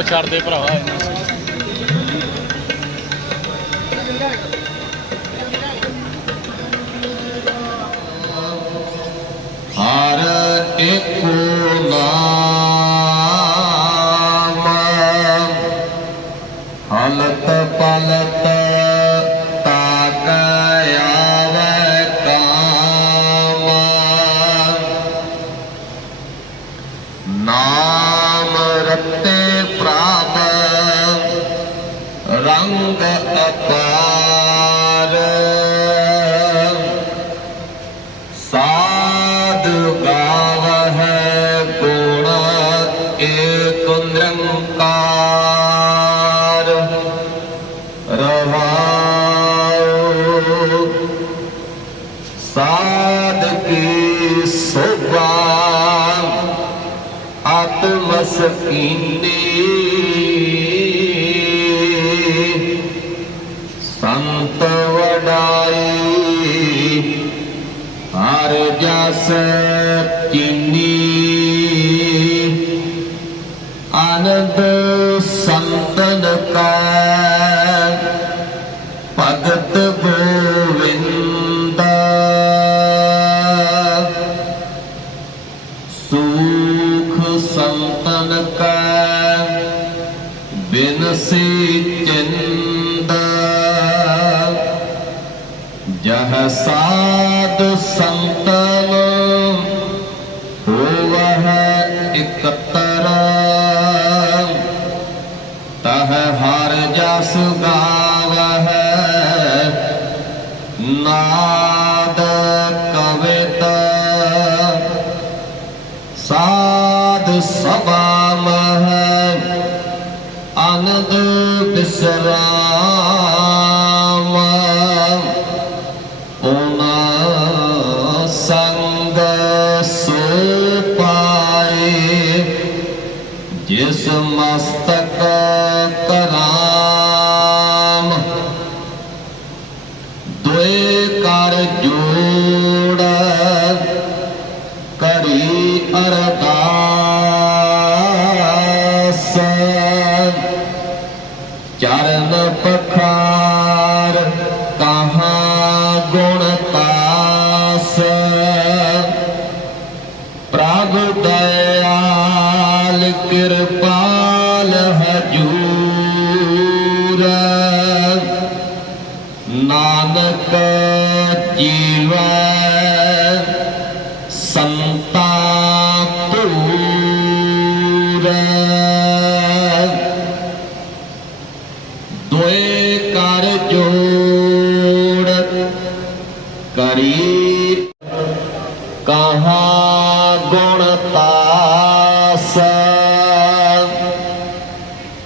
ਉਹ ਛੱਡ ਦੇ ਭਰਾਵਾ ਹਰ ਏਕੋ ਨਾਮ ਹਲਤ ਪਲਤ ਰੰਗ ਅਪਾਰ ਸਾਧ ਗਾਵਹਿ ਗੁਣ ਏਕ ਨਿਰੰਕਾਰ। ਰਵਾਉ ਸਾਧ ਕੀ ਸੋਭਾ ਆਤਮ ਸਕੀਨੀ ਵਡਾਈ। ਹਰ ਜਸ ਚੀਨੀ। ਆਨੰਦ ਸਾਧ ਸੰਤਨ ਹੋਵਹ ਇਕਤਰ ਤਹ ਹਰ ਜਸ ਗਾਵਹ ਨਾਦ ਕਵਿਤ। ਸਾਧ ਸਭਾ ਮਹ ਆਨੰਦ ਜਿਸ ਮਸਤਕ ਕਰਾਮ ਦੁਏ ਕਰ ਜੋੜ ਕਰੀ ਅਰਦਾਸ। ਦਇਆਲ ਕਿਰਪਾਲ ਹਜੂਰ ਨਾਨਕ ਜੀਵੈ ਸੰਤਾ ਤੂਰ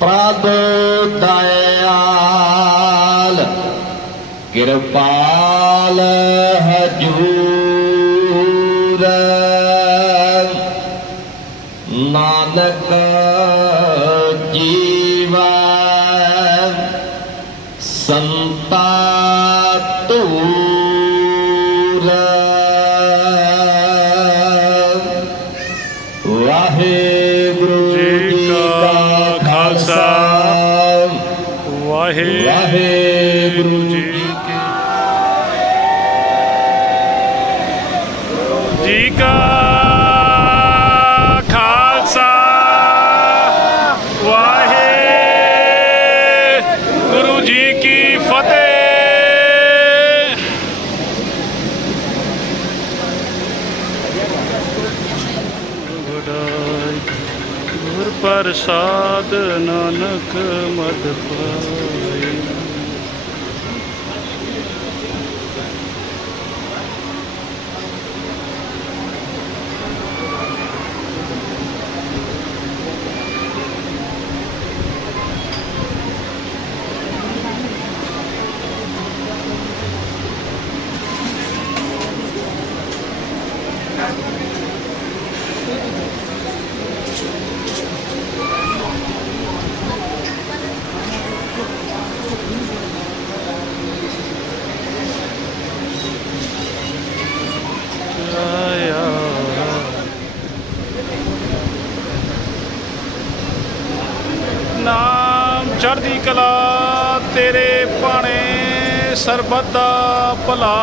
പ്രഭു ദയാൽ കൃപാല ഹജൂര നാനക ജീവ സന്താ ਵਾਹਿਗੁਰੂ ਵਾਹਿਗੁਰੂ ਜੀ ਜੀ ਕੀ ਜੀ ਕਾ ਖਾਲਸਾ ਵਾਹਿਗੁਰੂ ਜੀ ਕੀ ਫਤਿਹ ਵਡਾਈ ਗੁਰ ਪ੍ਰਸਾਦ ਨਾਨਕ ਮਦ ਪਾਏ ਕਲਾ ਤੇਰੇ ਭਾਣੇ ਸਰਬੱਤ ਦਾ ਭਲਾ।